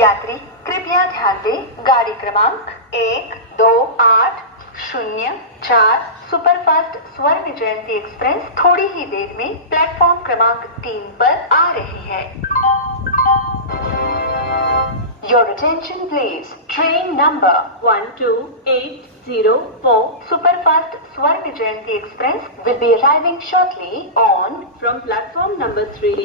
यात्री कृपया ध्यान दें, गाड़ी क्रमांक 128004 सुपरफास्ट स्वर्ण जयंती एक्सप्रेस थोड़ी ही देर में प्लेटफॉर्म क्रमांक 3 पर आ रही है। Your attention please. Train number 12804 Superfast Swarna Jayanti Express will be arriving shortly on from platform number 3